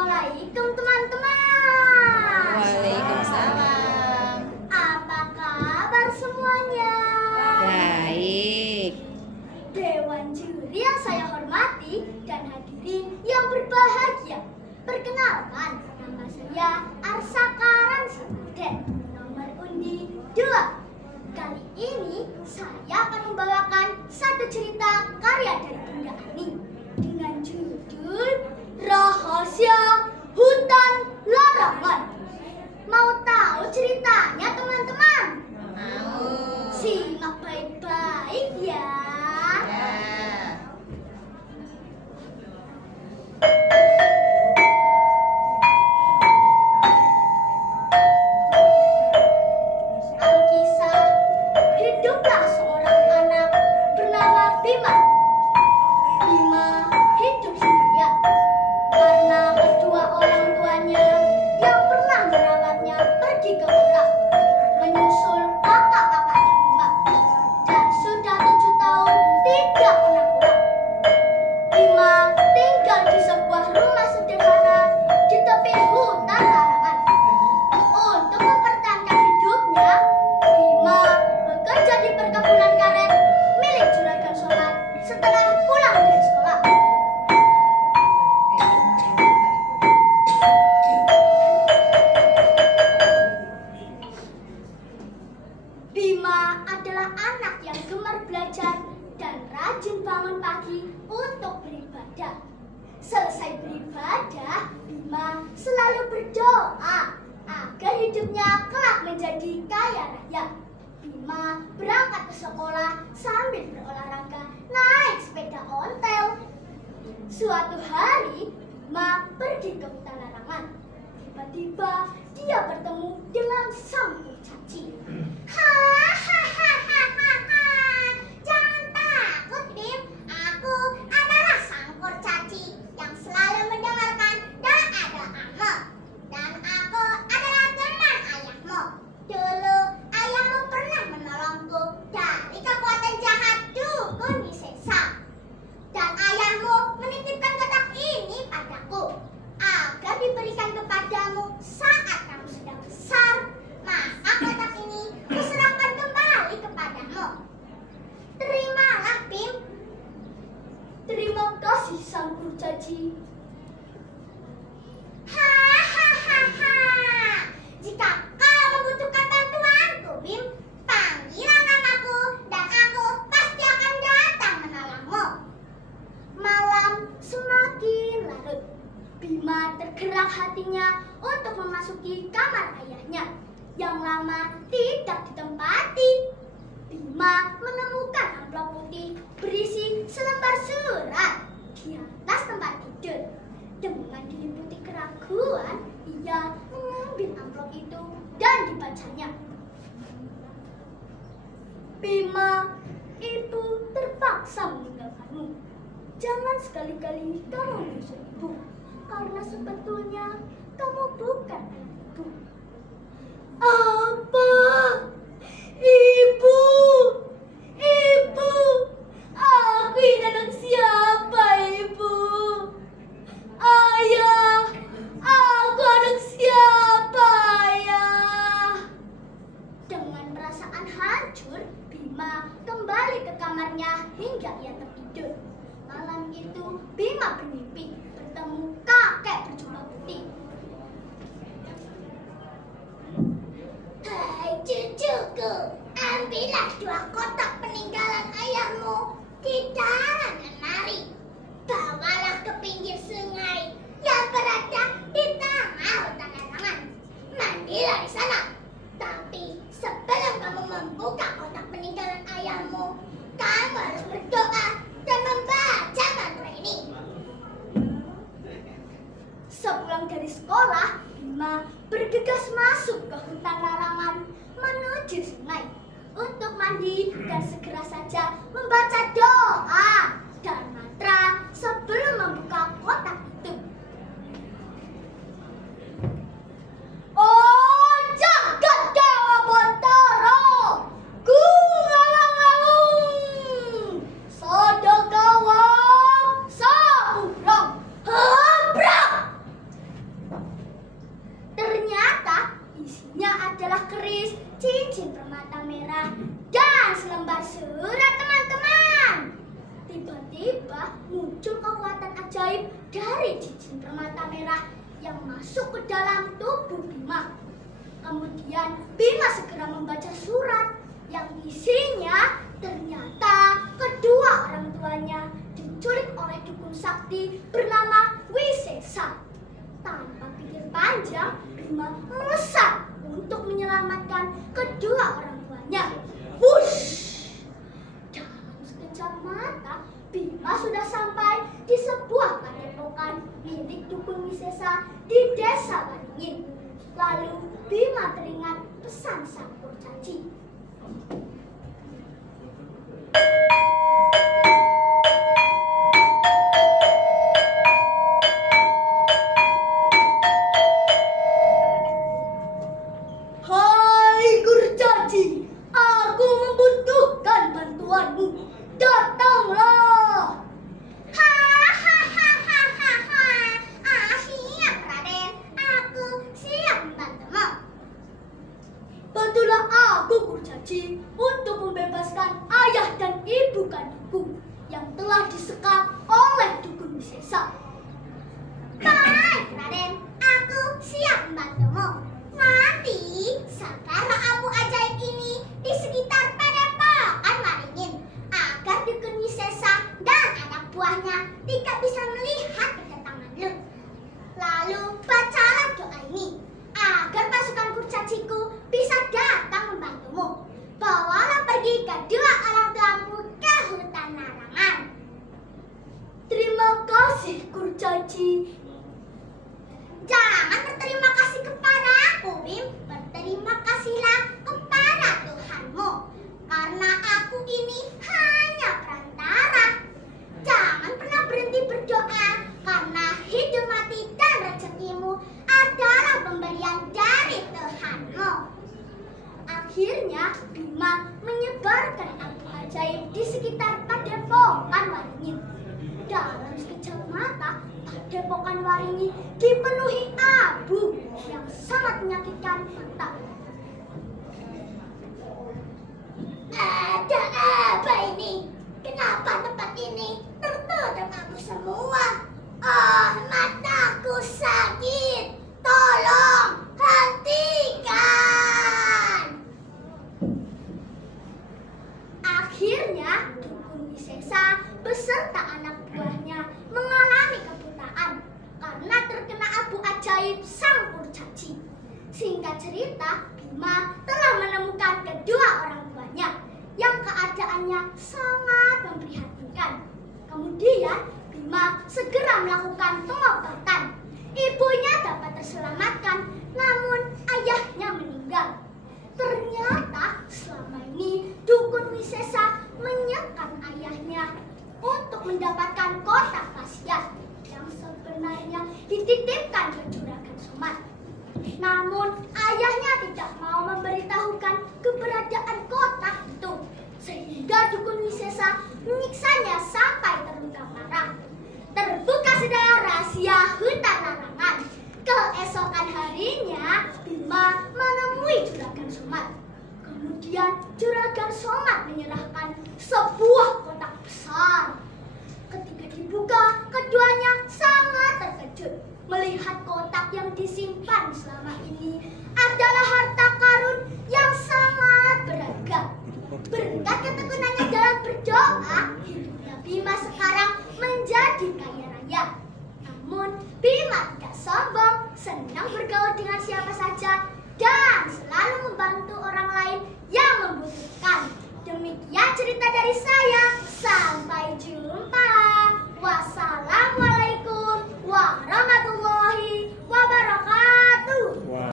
Assalamualaikum teman-teman. Waalaikumsalam. Apa kabar semuanya? Baik. Dewan juri yang saya hormati dan hadirin yang berbahagia. Perkenalkan, nama saya Arsa Karansiden, nomor undi 2. Kali ini saya akan membawakan satu cerita karya dari Bunda Ani dengan judul Rahasia Hutan Larangan. Mau tahu ceritanya teman-teman? Mau. Simak baik-baik ya. Alkisah, hiduplah seorang anak bernama Bima. Bima hidup sendirian karena kedua orang tuanya yang pernah merawatnya pergi ke kota menyusul kakak-kakaknya Bima, dan sudah 7 tahun tidak pernah pulang. Bima tinggal di sebuah rumah sederhana di tepi hutan larangan. Untuk mempertahankan hidupnya, Bima bekerja di perkebunan karet milik Juragan Solan setelah pulang dari sekolah. Bima adalah anak yang gemar belajar dan rajin bangun pagi untuk beribadah. Selesai beribadah, Bima selalu berdoa agar hidupnya kelak menjadi kaya raya. Bima berangkat ke sekolah sambil berolahraga naik sepeda ontel. Suatu hari, Bima pergi ke hutan larangan. Tiba-tiba dia bertemu dengan sang kurcaci. Jangan takut, Bim. Aku adalah sang kurcaci yang selalu mendengarkan doa-doamu. Dan aku adalah teman ayahmu. Dulu ayahmu pernah menolongku dari kekuatan jahat dukun Wisesa. Dan ayahmu menitipkan kotak ini padaku agar diberikan kepadamu saat kamu sudah besar. Maka kotak ini kuserahkan kembali kepadamu. Terimalah, Bim. Terima kasih sang kurcaci. Jika kau membutuhkan bantuanku, Bim, panggilah namaku dan aku pasti akan datang menolongmu. Malam semakin larut. Bima tergerak hatinya untuk memasuki kamar ayahnya yang lama tidak ditempati. Bima menemukan amplop putih berisi selembar surat di atas tempat tidur. Dengan diliputi keraguan, ia mengambil amplop itu dan dibacanya. Bima, ibu terpaksa meninggalkanmu. Jangan sekali-kali kamu menyusul ibu, karena sebetulnya kamu bukan ibu. Apa? Ibu, ibu, aku ini anak siapa, ibu? Ayah, aku anak siapa, ayah? Dengan perasaan hancur, Bima kembali ke kamarnya hingga ia tertidur. Malam itu, Bima bermimpi bertemu kakek berjubah putih. Hai cucuku, ambillah 2 kotak peninggalan ayahmu di dalam lemari. Bawalah ke pinggir sungai yang berada di tengah hutan larangan. Mandilah di sana. Tapi sebelum kamu membuka kotak peninggalan ayahmu, kamu harus berdoa dan membaca mantra ini. Sepulang dari sekolah, Bima bergegas masuk ke hutan larangan menuju sungai untuk mandi dan segera saja membaca doa dan mantra sebelum membuka kotak itu. Oh jagat dewa Batara, Gungalangaung, Sadagawa Sapurang, Habrak. surat teman-teman. Tiba-tiba muncul kekuatan ajaib dari cincin permata merah yang masuk ke dalam tubuh Bima. Kemudian Bima segera membaca surat yang isinya ternyata kedua orang tuanya diculik oleh dukun sakti bernama Wisesa. Tanpa pikir panjang, Bima melesat untuk menyelamatkan kedua orang tuanya. Wush! Dalam sekejap mata, Bima sudah sampai di sebuah padepokan milik dukun Wisesa di desa Waringin. Lalu Bima teringat pesan sang kurcaci. Hai kurcaci, aku membutuhkan bantuanmu. Datanglah. Siap Raden, aku siap membantumu. Bantulah aku kurcaci untuk membebaskan ayah dan ibu kandungku yang telah disekap oleh dukun Wisesa. Baik Raden, aku siap membantumu. Nanti sekarang apu ajaib ini di sekitar padepokan Waringin agar dukun Wisesa dan anak buahnya tidak bisa melihat kedatanganmu. Lalu bacalah doa ini agar pasukan kurcaciku bisa datang membantumu. Bawalah pergi kedua orang tuamu ke hutan larangan. Terima kasih kurcaci. Jangan berterima kasih kepada aku, Bim. Berterima kasihlah kepada Tuhanmu. Karena aku ini hanya perantara. Jangan pernah berhenti berdoa, karena hidup mati dan rezekimu adalah pemberian dari Tuhanmu. Akhirnya Bima menyebarkan apu ajaib di sekitar padepokan Waringin. Dalam sekejap mata, padepokan Waringin dipenuhi abu yang sangat menyakitkan mata. Ada apa ini? Kenapa tempat ini tertutup abu semua? Mataku sakit. Tolong hentikan. Akhirnya dukun Wisesa beserta anak buahnya mengalami kebutaan karena terkena abu ajaib sang kurcaci. Singkat cerita, Bima telah menemukan kedua orang tuanya yang keadaannya sangat memprihatinkan. Kemudian Bima segera melakukan pengobatan. Ibunya dapat terselamatkan, namun ayahnya meninggal. Ternyata selama ini dukun Wisesa menyekat ayahnya untuk mendapatkan kotak khasiat yang sebenarnya dititipkan ke Juragan Somad. Namun ayahnya tidak mau memberitahukan keberadaan kotak itu, sehingga dukun Wisesa menyiksanya sampai terluka parah. Terbuka sudah rahasia hutan larangan. Keesokan harinya Bima menemui Juragan Somad. Kemudian Juragan Somad menyerahkan sebuah kotak besar. Ketika dibuka, keduanya sangat terkejut melihat kotak yang disimpan selama ini adalah harta karun yang sangat berharga. Berkat ketekunannya dalam berdoa, hidupnya Bima sekarang menjadi kaya raya. Namun Bima tidak sombong, senang bergaul dengan siapa saja, dan selalu membantu orang lain yang membutuhkan. Demikian cerita dari saya.